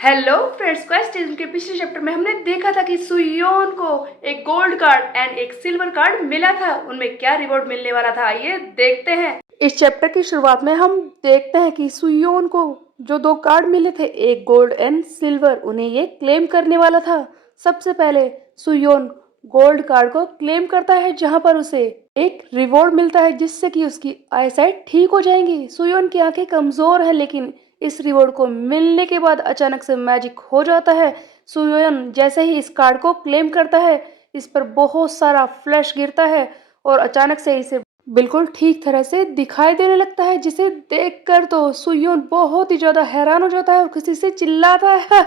Hello friends, quest के पिछले chapter में हमने देखा था कि सुयोन को एक गोल्ड कार्ड एंड एक सिल्वर कार्ड मिला था। उनमें क्या रिवॉर्ड मिलने वाला था, आइए देखते हैं। इस चैप्टर की शुरुआत में हम देखते हैं कि सुयोन को जो दो कार्ड मिले थे, एक गोल्ड एंड सिल्वर, उन्हें ये क्लेम करने वाला था। सबसे पहले सुयोन गोल्ड कार्ड को क्लेम करता है, जहां पर उसे एक रिवॉर्ड मिलता है जिससे कि उसकी आईसाइट ठीक हो जाएंगी। सुयोन की आंखें कमजोर हैं, लेकिन इस रिवॉर्ड को मिलने के बाद अचानक से मैजिक हो जाता है। सुयोन जैसे ही इस कार्ड को क्लेम करता है, इस पर बहुत सारा फ्लैश गिरता है और अचानक से इसे बिल्कुल ठीक तरह से दिखाई देने लगता है, जिसे देखकर तो सुयोन बहुत ही ज्यादा हैरान हो जाता है और किसी से चिल्लाता है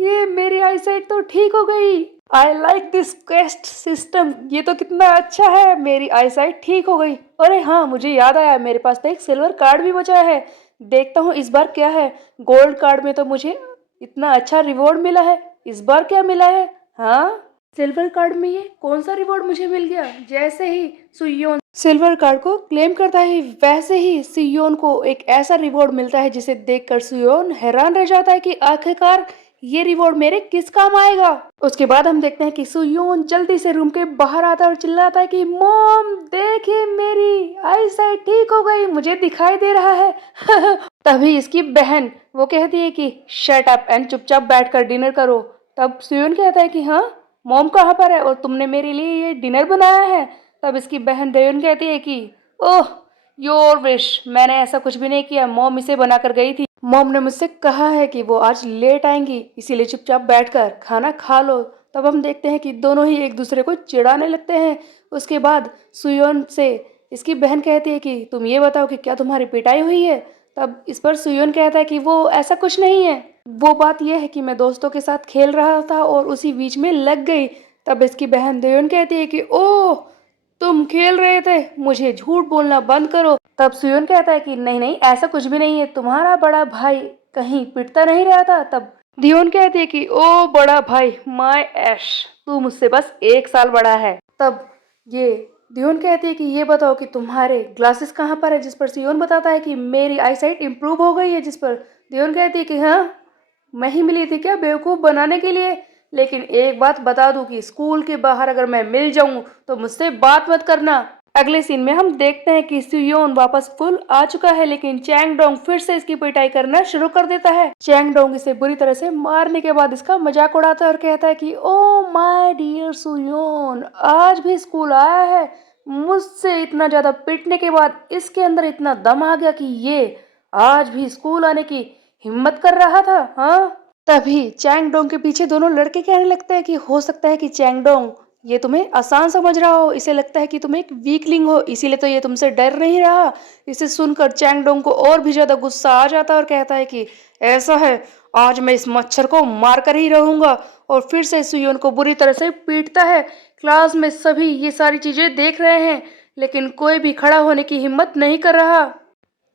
ये मेरी आईसाइट तो ठीक हो गई। I like this quest system, ये तो कितना अच्छा है, मेरी आईसाइट ठीक हो गई। अरे हाँ, मुझे याद आया, मेरे पास तो एक सिल्वर कार्ड भी बचा है। देखता हूँ इस बार क्या है। गोल्ड कार्ड में तो मुझे इतना अच्छा रिवॉर्ड मिला है, इस बार क्या मिला है। हाँ, सिल्वर कार्ड में ये कौन सा रिवॉर्ड मुझे मिल गया। जैसे ही सुयोन सिल्वर कार्ड को क्लेम करता है, वैसे ही सुयोन को एक ऐसा रिवॉर्ड मिलता है जिसे देखकर सुयोन हैरान रह जाता है कि आखिरकार ये रिवॉर्ड मेरे किस काम आएगा। उसके बाद हम देखते हैं कि सुयोन जल्दी से रूम के बाहर आता है और चिल्लाता है कि मॉम देखिए, मेरी आई साइट ठीक हो गई, मुझे दिखाई दे रहा है तभी इसकी बहन वो कहती है कि शट अप एंड चुपचाप बैठकर डिनर करो। तब सुयोन कहता है कि हाँ, मॉम कहाँ पर है और तुमने मेरे लिए ये डिनर बनाया है। तब इसकी बहन दयन कहती है कि ओह योर विश, मैंने ऐसा कुछ भी नहीं किया, मॉम इसे बनाकर गई थी। मॉम ने मुझसे कहा है कि वो आज लेट आएंगी, इसीलिए चुपचाप बैठकर खाना खा लो। तब हम देखते हैं कि दोनों ही एक दूसरे को चिढ़ाने लगते हैं। उसके बाद सुयोन से इसकी बहन कहती है कि तुम ये बताओ कि क्या तुम्हारी पिटाई हुई है। तब इस पर सुयोन कहता है कि वो ऐसा कुछ नहीं है, वो बात यह है कि मैं दोस्तों के साथ खेल रहा था और उसी बीच में लग गई। तब इसकी बहन दयन कहती है कि ओह तुम खेल रहे थे, मुझे झूठ बोलना बंद करो। तब सुयोन कहता है कि नहीं नहीं, ऐसा कुछ भी नहीं है, तुम्हारा बड़ा भाई कहीं पिटता नहीं रहा था। तब दियोन कहती है कि ओ बड़ा भाई माय ऐश, तू मुझसे बस 1 साल बड़ा है। तब ये दियोन कहती है कि ये बताओ कि तुम्हारे ग्लासेस कहाँ पर है। जिस पर सियोन बताता है कि मेरी आईसाइट इंप्रूव हो गई है। जिस पर दियोन कहती है कि हाँ, मैं ही मिली थी क्या बेवकूफ़ बनाने के लिए। लेकिन एक बात बता दूं कि स्कूल के बाहर अगर मैं मिल जाऊं तो मुझसे बात मत करना। अगले सीन में हम देखते हैं कि सुयोन वापस स्कूल आ चुका है, लेकिन चैंग डोंग फिर से इसकी पिटाई करना शुरू कर देता है। चैंग डोंग इसे बुरी तरह से मारने के बाद इसका मजाक उड़ाता है और कहता है कि ओ माय डियर सुयोन, आज भी स्कूल आया है। मुझसे इतना ज्यादा पिटने के बाद इसके अंदर इतना दम आ गया कि ये आज भी स्कूल आने की हिम्मत कर रहा था। हाँ, तभी चैंगडोंग के पीछे दोनों लड़के कहने लगते हैं कि हो सकता है कि चैंगडोंग ये तुम्हें आसान समझ रहा हो, इसे लगता है कि तुम एक वीकलिंग हो, इसीलिए तो ये तुमसे डर नहीं रहा। इसे सुनकर चैंगडोंग को और भी ज्यादा गुस्सा आ जाता है और कहता है कि ऐसा है, आज मैं इस मच्छर को मार कर ही रहूंगा। और फिर से सुयोन को बुरी तरह से पीटता है। क्लास में सभी ये सारी चीजें देख रहे हैं, लेकिन कोई भी खड़ा होने की हिम्मत नहीं कर रहा।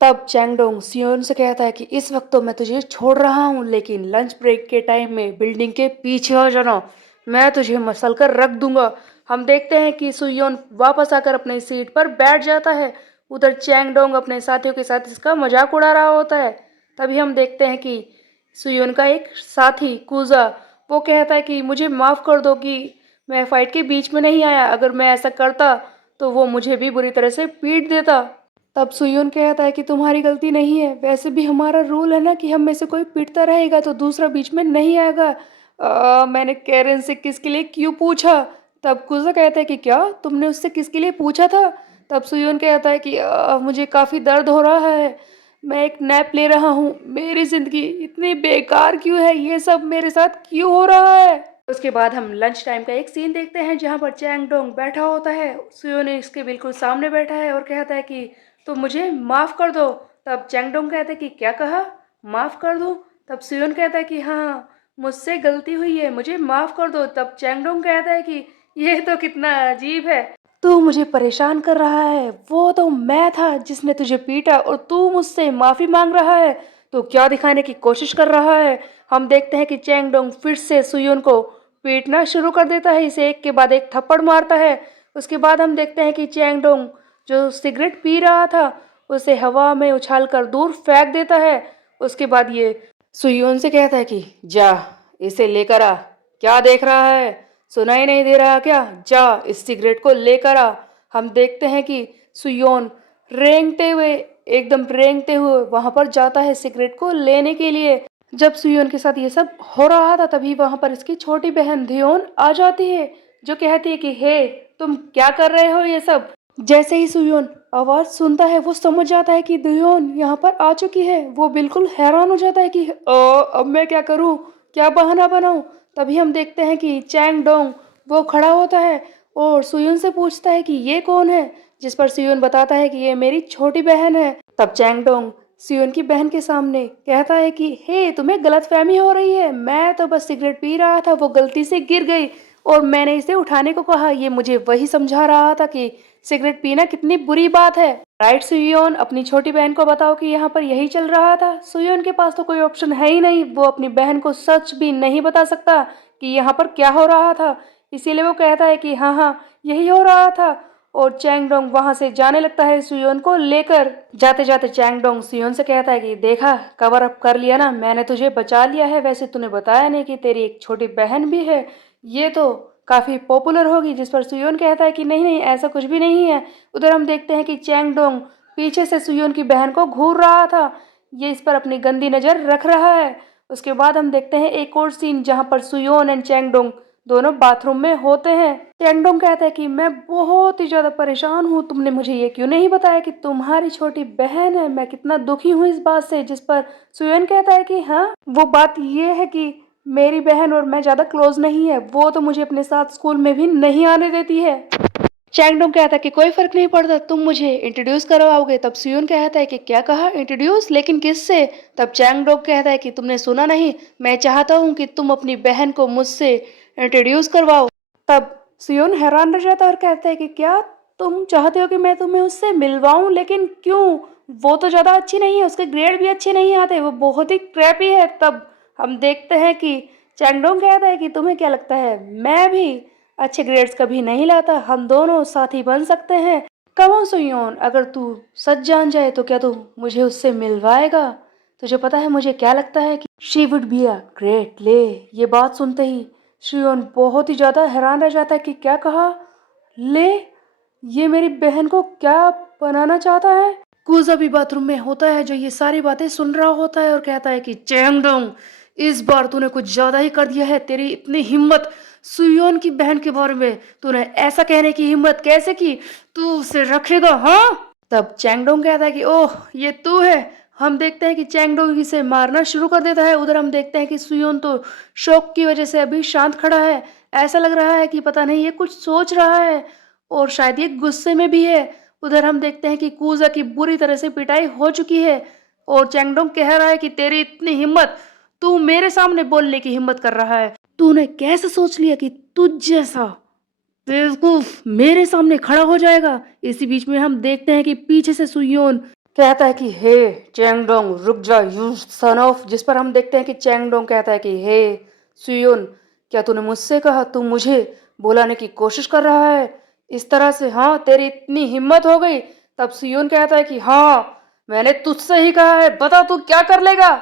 तब चैंगडोंग सियोन से कहता है कि इस वक्त तो मैं तुझे छोड़ रहा हूँ, लेकिन लंच ब्रेक के टाइम में बिल्डिंग के पीछे आ जाना, मैं तुझे मसल कर रख दूंगा। हम देखते हैं कि सुयोन वापस आकर अपने सीट पर बैठ जाता है। उधर चैंगडोंग अपने साथियों के साथ इसका मजाक उड़ा रहा होता है। तभी हम देखते हैं कि सुयोन का एक साथी कुजा वो कहता है कि मुझे माफ़ कर दो कि मैं फाइट के बीच में नहीं आया, अगर मैं ऐसा करता तो वो मुझे भी बुरी तरह से पीट देता। तब सुयोन कहता है कि तुम्हारी गलती नहीं है, वैसे भी हमारा रूल है ना कि हम में से कोई पिटता रहेगा तो दूसरा बीच में नहीं आएगा। मैंने कैरन से किसके लिए क्यों पूछा। तब कुजा कहता है कि क्या तुमने उससे किसके लिए पूछा था। तब सुयोन कहता है कि मुझे काफ़ी दर्द हो रहा है, मैं एक नैप ले रहा हूँ, मेरी ज़िंदगी इतनी बेकार क्यों है, ये सब मेरे साथ क्यों हो रहा है। उसके बाद हम लंच टाइम का एक सीन देखते हैं जहाँ पर चैंगडोंग बैठा होता है। सुयोन इसके बिल्कुल सामने बैठा है और कहता है कि तो मुझे माफ़ कर दो। तब चैंगडोंग कहता है कि क्या कहा, माफ़ कर दो। तब सुयोन कहता है कि हाँ, मुझसे गलती हुई है, मुझे माफ़ कर दो। तब चैंगडोंग कहता है कि यह तो कितना अजीब है, तू मुझे परेशान कर रहा है, वो तो मैं था जिसने तुझे पीटा और तू मुझसे माफ़ी मांग रहा है, तो क्या दिखाने की कोशिश कर रहा है। हम देखते हैं कि चैंगडोंग फिर से सुयोन को पीटना शुरू कर देता है, इसे एक के बाद एक थप्पड़ मारता है। उसके बाद हम देखते हैं कि चैंगडोंग जो सिगरेट पी रहा था उसे हवा में उछालकर दूर फेंक देता है। उसके बाद ये सुयोन से कहता है कि जा इसे लेकर आ। क्या देख रहा है, सुनाई नहीं दे रहा क्या? जा इस सिगरेट को लेकर आ। हम देखते हैं कि सुयोन रेंगते हुए, एकदम रेंगते हुए वहां पर जाता है सिगरेट को लेने के लिए। जब सुयोन के साथ ये सब हो रहा था तभी वहां पर इसकी छोटी बहन धियोन आ जाती है, जो कहती है कि हे, तुम क्या कर रहे हो ये सब। जैसे ही सुयोन आवाज सुनता है वो समझ जाता है कि दियोन यहाँ पर आ चुकी है। वो बिल्कुल हैरान हो जाता है कि अब मैं क्या करूँ, क्या बहाना बनाऊं। तभी हम देखते हैं कि चैंग डोंग वो खड़ा होता है और सुयोन से पूछता है कि ये कौन है, जिस पर सुयोन बताता है कि ये मेरी छोटी बहन है। तब चैंग डोंग सुयोन की बहन के सामने कहता है कि हे, तुम्हें गलतफहमी हो रही है, मैं तो बस सिगरेट पी रहा था, वो गलती से गिर गई और मैंने इसे उठाने को कहा। ये मुझे वही समझा रहा था कि सिगरेट पीना कितनी बुरी बात है। राइट सुयोन, अपनी छोटी बहन को बताओ कि यहाँ पर यही चल रहा था। सुयोन के पास तो कोई ऑप्शन है ही नहीं, वो अपनी बहन को सच भी नहीं बता सकता कि यहाँ पर क्या हो रहा था। इसीलिए वो कहता है कि हाँ हाँ यही हो रहा था, और चैंगडोंग वहां से जाने लगता है सुयोन को लेकर। जाते जाते चैंगडोंग सुयोन से कहता है कि देखा, कवर अप कर लिया ना, मैंने तुझे बचा लिया है। वैसे तूने बताया नहीं कि तेरी एक छोटी बहन भी है, ये तो काफी पॉपुलर होगी। जिस पर सुयोन कहता है कि नहीं नहीं, ऐसा कुछ भी नहीं है। उधर हम देखते हैं कि चैंगडोंग पीछे से सुयोन की बहन को घूर रहा था, ये इस पर अपनी गंदी नजर रख रहा है। उसके बाद हम देखते हैं एक और सीन जहां पर सुयोन एंड चैंगडोंग दोनों बाथरूम में होते हैं। चैंगडोंग कहता है कि मैं बहुत ही ज्यादा परेशान हूँ, तुमने मुझे ये क्यों नहीं बताया कि तुम्हारी छोटी बहन है, मैं कितना दुखी हूँ इस बात से। जिस पर सुयोन कहता है कि हाँ, वो बात ये है कि मेरी बहन और मैं ज्यादा क्लोज नहीं है, वो तो मुझे अपने साथ स्कूल में भी नहीं आने देती है। चैंगडोंग कहता है कि कोई फर्क नहीं पड़ता, तुम मुझे इंट्रोड्यूस करवाओगे। तब सुयोन कहता है कि क्या कहा, इंट्रोड्यूस, लेकिन किससे? तब चैंगडोंग कहता है कि तुमने सुना नहीं, मैं चाहता हूँ कि तुम अपनी बहन को मुझसे इंट्रोड्यूस करवाओ। तब सुयोन हैरान रह जाता है और कहता है कि क्या तुम चाहते हो कि मैं तुम्हें उससे मिलवाऊं, लेकिन क्यों? वो तो ज्यादा अच्छी नहीं है, उसके ग्रेड भी अच्छे नहीं आते, वो बहुत ही क्रैपी है। तब हम देखते हैं कि चैंगडोंग कहता है कि तुम्हें क्या लगता है मैं भी अच्छे ग्रेड्स कभी नहीं लाता, हम दोनों साथी बन सकते हैं। कम ऑन सुयोन, अगर तू सच जान जाए तो क्या तू मुझे उससे मिलवाएगा? तुझे पता है मुझे क्या लगता है कि she would be a great ले। ये बात सुनते ही सुयोन बहुत ही ज्यादा हैरान रह जाता है कि क्या कहा, ले, ये मेरी बहन को क्या बनाना चाहता है। कूजा भी बाथरूम में होता है, जो ये सारी बातें सुन रहा होता है और कहता है कि चैंगडोंग, इस बार तूने कुछ ज्यादा ही कर दिया है। तेरी इतनी हिम्मत, सुयोन की बहन के बारे में तूने ऐसा कहने की हिम्मत कैसे की? तू उसे रखेगा हाँ? तब चैंगडोंग कहता है कि ओह, ये तू है। हम देखते हैं कि चैंगडोंग इसे मारना शुरू कर देता है। उधर हम देखते हैं कि सुयोन तो शौक की वजह से अभी शांत खड़ा है, ऐसा लग रहा है कि पता नहीं ये कुछ सोच रहा है और शायद ये गुस्से में भी है। उधर हम देखते हैं कि कूजा की बुरी तरह से पिटाई हो चुकी है और चैंगडोंग कह रहा है कि तेरी इतनी हिम्मत, तू मेरे सामने बोलने की हिम्मत कर रहा है, तूने कैसे सोच लिया कि तुझ जैसा बेवकूफ मेरे सामने खड़ा हो जाएगा? इसी बीच में हम देखते हैं कि पीछे से सुयोन कहता है कि हे चैंगडोंग रुक जा यू सन ऑफ। जिस पर हम देखते हैं कि चैंगडोंग कहता है कि हे सुयोन, क्या तूने मुझसे कहा, तू मुझे बुलाने की कोशिश कर रहा है इस तरह से? हाँ, तेरी इतनी हिम्मत हो गई? तब सुयोन कहता है कि हाँ, मैंने तुझसे ही कहा है, बता तू क्या कर लेगा?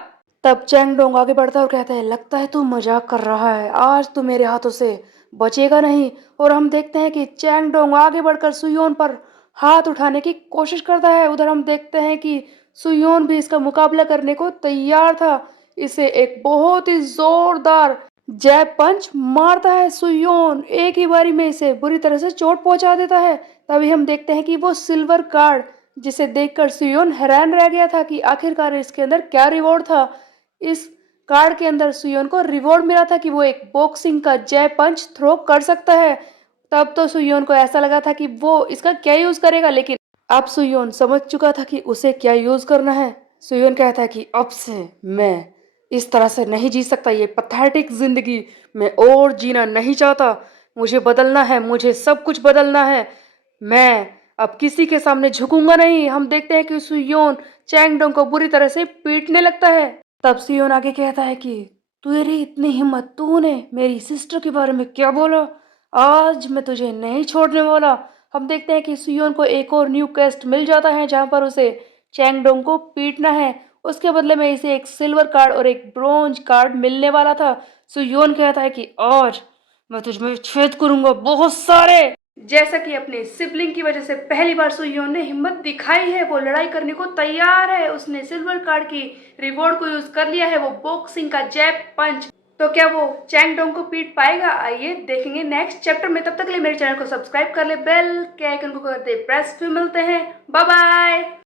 तब चैंगडोंग आगे बढ़ता है और कहता है लगता है तू मजाक कर रहा है, आज तू मेरे हाथों से बचेगा नहीं। और हम देखते हैं कि चैंगडोंग आगे बढ़कर सुयोन पर हाथ उठाने की कोशिश करता है। उधर हम देखते हैं कि सुयोन भी इसका मुकाबला करने को तैयार था। इसे एक बहुत ही जोरदार जैब पंच मारता है सुयोन, एक ही बारी में इसे बुरी तरह से चोट पहुंचा देता है। तभी हम देखते हैं कि वो सिल्वर कार्ड, जिसे देखकर सुयोन हैरान रह गया था कि आखिरकार इसके अंदर क्या रिवॉर्ड था। इस कार्ड के अंदर सुयोन को रिवॉर्ड मिला था कि वो एक बॉक्सिंग का जय पंच थ्रो कर सकता है। तब तो सुयोन को ऐसा लगा था कि वो इसका क्या यूज करेगा, लेकिन अब सुयोन समझ चुका था कि उसे क्या यूज करना है। सुयोन कहता है कि अब से मैं इस तरह से नहीं जी सकता, ये पैथेटिक जिंदगी मैं और जीना नहीं चाहता। मुझे बदलना है, मुझे सब कुछ बदलना है। मैं अब किसी के सामने झुकूंगा नहीं। हम देखते हैं कि सुयोन चैंगडोंग को बुरी तरह से पीटने लगता है। तब सियोन आगे कहता है कि तेरी इतनी हिम्मत, तूने मेरी सिस्टर के बारे में क्या बोला? आज मैं तुझे नहीं छोड़ने वाला। हम देखते हैं कि सियोन को एक और न्यू क्वेस्ट मिल जाता है जहां पर उसे चैंगडोंग को पीटना है। उसके बदले में इसे एक सिल्वर कार्ड और एक ब्रोंज कार्ड मिलने वाला था। सुयोन कहता है कि आज मैं तुझमें छेद करूंगा बहुत सारे। जैसा कि अपने सिबलिंग की वजह से पहली बार सुयोन ने हिम्मत दिखाई है, वो लड़ाई करने को तैयार है। उसने सिल्वर कार्ड की रिवॉर्ड को यूज कर लिया है, वो बॉक्सिंग का जैब पंच। तो क्या वो चैंग डोंग को पीट पाएगा? आइए देखेंगे नेक्स्ट चैप्टर में। तब तक के लिए मेरे चैनल को सब्सक्राइब कर ले, बेल के आइकन को कर दे प्रेस। फिर मिलते हैं, बाय बाय।